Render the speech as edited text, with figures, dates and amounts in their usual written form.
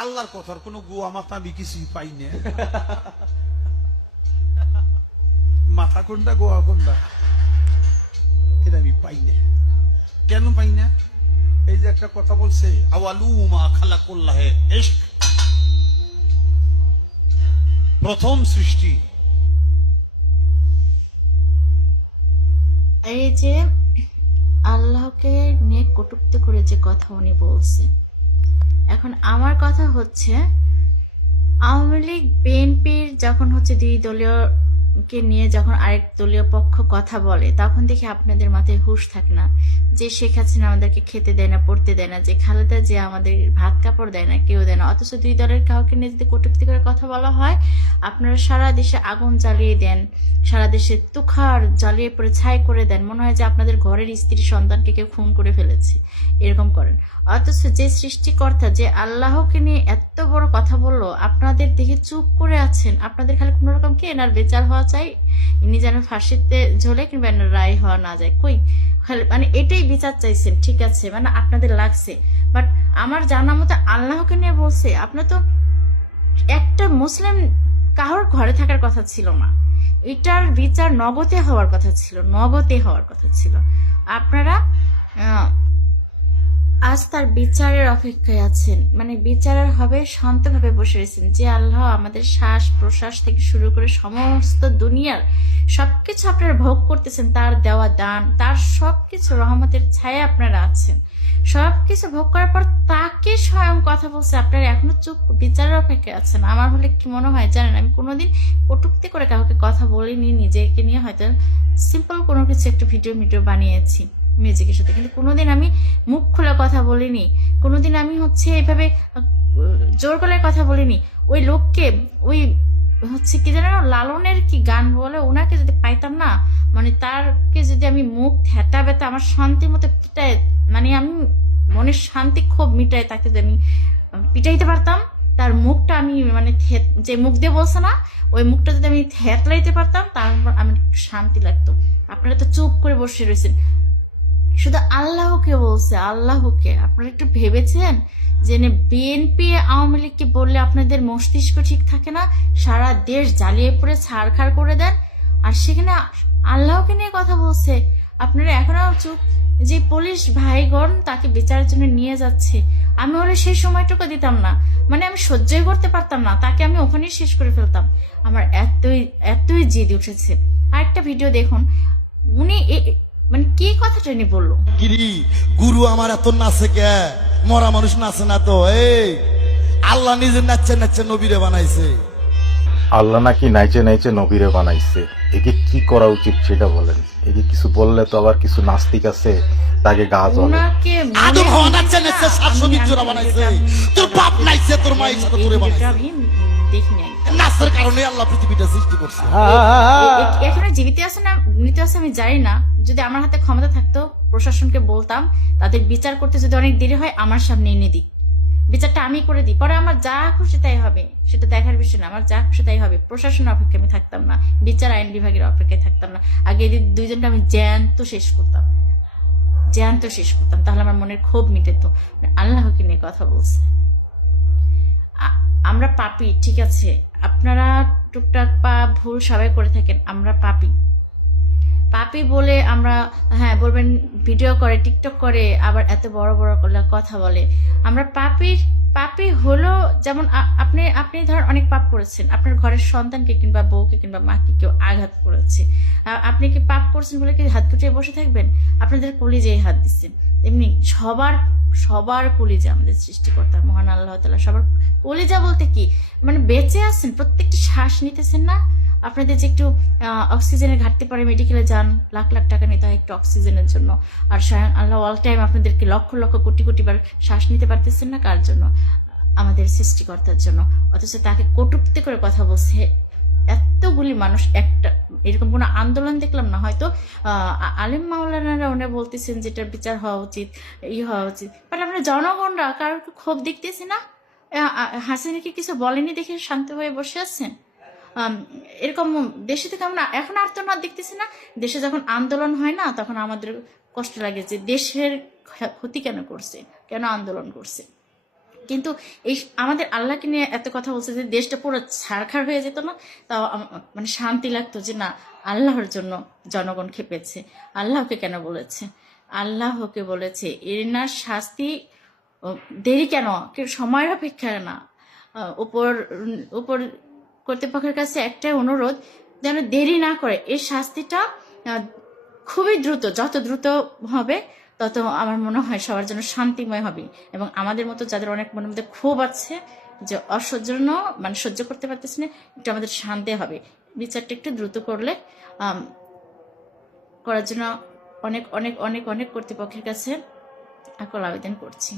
আল্লাহর কথার কোনো গোয়া মাথা আমি কিছুই পাই না। মাথা কোনটা গোয়া কোনটা এটা আমি পাই না। কেন পাই না? এই যে একটা কথা বলছে, আওয়ালু মা খালাকুল্লাহে ইশক, প্রথম সৃষ্টি। এই যে আল্লাহকে নিয়ে কটূক্তি করে যে কথা উনি বলছে, এখন আমার কথা হচ্ছে আওয়ামী লীগ বিএনপির যখন হচ্ছে দুই দলীয় কে নিয়ে যখন আরেক দলীয় পক্ষ কথা বলে, তখন দেখি আপনাদের মাথায় হুঁশ থাকে না যে শেখ হাসিনা আমাদেরকে খেতে দেয় না, পড়তে দেয় না, যে খালেদা যে আমাদের ভাত কাপড় দেয় না, কেউ দেয় না, অথচ দুই দলের কাউকে নিয়ে যদি কটূক্তি করে কথা বলা হয়, আপনারা সারা দেশে আগুন জ্বালিয়ে দেন, সারা দেশে তুখার জ্বালিয়ে পড়ে ছাই করে দেন, মনে হয় যে আপনাদের ঘরের স্ত্রী সন্তানকে কেউ খুন করে ফেলেছে, এরকম করেন। অথচ যে সৃষ্টিকর্তা, যে আল্লাহকে নিয়ে এত বড় কথা বললো, আপনাদের দেখে চুপ করে আছেন। আপনাদের খালি কোনো রকম কি এনার বিচার হওয়া চাই, ইনি যেন ফাঁসিতে ঝোলে কিংবা এনার রায় হওয়া না যায়, কই খালি মানে এটাই বিচার চাইছেন, ঠিক আছে, মানে আপনাদের লাগছে। বাট আমার জানা মতে আল্লাহকে নিয়ে বলছে, আপনার তো একটা মুসলিম কারোর ঘরে থাকার কথা ছিল না, এটার বিচার নগদে হওয়ার কথা ছিল, নগদে হওয়ার কথা ছিল। আপনারা আজ তার বিচারের অপেক্ষায় আছেন, মানে বিচারের হবে শান্তভাবে বসে রয়েছেন। যে আল্লাহ আমাদের শ্বাস প্রশ্বাস থেকে শুরু করে সমস্ত দুনিয়ার সবকিছু আপনারা ভোগ করতেছেন, তার দেওয়া দান, তার সবকিছু রহমতের ছায়া আপনারা আছেন, সবকিছু ভোগ করার পর তাকে স্বয়ং কথা বলছে, আপনারা এখনো চুপ বিচারের অপেক্ষায় আছেন। আমার হলে কি মনে হয় জানেন, আমি কোনোদিন কটূক্তি করে কাউকে কথা বলিনি, নিজেকে নিয়ে হয়তো সিম্পল কোনো কিছু একটু ভিডিও বানিয়েছি মিউজিকের সাথে, কিন্তু কোনোদিন আমি মুখ খুলে কথা বলিনি, কোনোদিন আমি হচ্ছে এইভাবে জোর গলায় কথা বলিনি। ওই লোককে, ওই হচ্ছে কি জানো লালনের কি গান বলে, ওনাকে যদি পাইতাম না, মানে তারকে যদি আমি মুখ থেটা বেতা আমার শান্তির মতো পিটায়, মানে আমি মনের শান্তি ক্ষোভ মিটায় তাকে যদি আমি পিটাইতে পারতাম, তার মুখটা আমি মানে যে মুখ দিয়ে বলছে না, ওই মুখটা যদি আমি থেতলাইতে পারতাম, তারপর আমার একটু শান্তি লাগতো। আপনারা তো চুপ করে বসে রয়েছেন, শুধু আল্লাহকে বলছে, আল্লাহকে। আপনারা একটু ভেবেছেন যে বিএনপি আওয়ামী লীগকে বললে আপনাদের মস্তিষ্ক ঠিক থাকে না, সারা দেশ জ্বালিয়ে পড়ে ছাড়খাড় করে দেন, আর সেখানে আল্লাহকে নিয়ে কথা বলছে, আপনারা এখনো চুপ। যে পুলিশ ভাইগণ তাকে বিচারের জন্য নিয়ে যাচ্ছে, আমি হলে সেই সময়টুকু দিতাম না, মানে আমি সহ্যই করতে পারতাম না, তাকে আমি ওখানেই শেষ করে ফেলতাম। আমার এতই এতই জিদ উঠেছে। আরেকটা ভিডিও দেখুন, উনি মানে কি কথাটা উনি বললো, কিরি গুরু আমার এত নাচে কে, মরা মানুষ নাচে না তো। এই আল্লাহ নিজে নাচছে নাচছে নবীরে বানাইছে। আল্লাহ নাকি নাইচে নাইচে নবীরে বানাইছে, একে কি করা উচিত সেটা বলেন। একে কিছু বললে তো আবার কিছু নাস্তিক আছে তাকে গা জ্বলে। ওনাকে আদম হওয়া নাচছে নাচছে 720 জোড়া বানাইছে, তোর বাপ নাইছে তোর মায়ের সাথে তোরে বানাইছে। আমি দেখিনি, নাচের কারণে আল্লাহ পৃথিবীটা সৃষ্টি করছে। এখানে জীবিত আছে না মৃত আছে আমি জানি না, যদি আমার হাতে ক্ষমতা থাকতো প্রশাসনকে বলতাম তাদের বিচার করতে যদি অনেক দেরি হয় আমার সামনে এনে দিই, বিচারটা আমি করে দিই, পরে আমার যা খুশি তাই হবে, সেটা দেখার বিষয় না, আমার যা খুশি তাই হবে। প্রশাসনের অপেক্ষায় আমি থাকতাম না, বিচার আইন বিভাগের অপেক্ষায় থাকতাম না, আগে এদের দুইজনটা আমি জ্যান্ত শেষ করতাম, জ্যান্ত শেষ করতাম, তাহলে আমার মনের ক্ষোভ মিটেত। আল্লাহকে নিয়ে কথা বলছে, আমরা পাপী, ঠিক আছে, আপনারা টুকটাক পা ভুল সবাই করে থাকেন, আমরা পাপী, পাপী বলে আমরা, হ্যাঁ বলবেন ভিডিও করে টিকটক করে আবার এত বড় বড় কথা বলে, আমরা পাপী হলো যেমন আপনি আপনি ধরেন অনেক পাপ করেছেন, আপনার ঘরের সন্তানকে কিংবা বউকে কিংবা মাকে কেউ আঘাত করেছে, আপনি কি পাপ করছেন বলে কি হাত গুটিয়ে বসে থাকবেন? আপনাদের কলিজায় হাত দিচ্ছেন, এমনি সবার কলিজা আমাদের সৃষ্টিকর্তা মহান আল্লাহ তাআলা, সবার কলিজা বলতে কি মানে বেঁচে আছেন, প্রত্যেকটা শ্বাস নিতেছেন না, আপনাদের যে একটু অক্সিজেনের ঘাটতি পড়ে মেডিকেলে যান, লাখ লাখ টাকা নিতে হয় একটু অক্সিজেনের জন্য, আর স্বয়ং আল্লাহ অল টাইম আপনাদেরকে লক্ষ লক্ষ কোটি কোটি বার শ্বাস নিতে পারতেছেন না, কার জন্য? আমাদের সৃষ্টিকর্তার জন্য। অথচ তাকে কটূক্তি করে কথা বলছে এতগুলি মানুষ, একটা এরকম কোনো আন্দোলন দেখলাম না। হয়তো আলেম মাওলানারা ওনারা বলতেছেন যেটার বিচার হওয়া উচিত, হওয়া উচিত, বাট আমরা জনগণরা কারোর ক্ষোভ দেখতেছি না। হাসিনাকে কিছু বলেনি দেখে শান্ত হয়ে বসে আছেন। এরকম দেশে থেকে আমরা এখন আর্তনাদ দেখতেছি না। দেশে যখন আন্দোলন হয় না তখন আমাদের কষ্ট লাগে যে দেশের ক্ষতি কেন করছে, কেন আন্দোলন করছে। কিন্তু এই আমাদের আল্লাহকে নিয়ে এত কথা বলছে যে দেশটা পুরো ছারখার হয়ে যেত না, তাও মানে শান্তি লাগতো যে না, আল্লাহর জন্য জনগণ খেপেছে। আল্লাহকে কেন বলেছে? আল্লাহকে বলেছে এনার শাস্তি দেরি কেন, কেউ সময়ের অপেক্ষা না। উপর উপর কর্তৃপক্ষের কাছে একটাই অনুরোধ, যেন দেরি না করে এই শাস্তিটা খুবই দ্রুত, যত দ্রুত হবে তত আমার মনে হয় সবার জন্য শান্তিময় হবে। এবং আমাদের মতো যাদের অনেক মনের মধ্যে ক্ষোভ আছে, যে অসহ্য মানে সহ্য করতে পারতেছে না, একটু আমাদের শান্তি হবে। বিচারটা একটু দ্রুত করলে করার জন্য অনেক অনেক অনেক অনেক কর্তৃপক্ষের কাছে আকুল আবেদন করছি।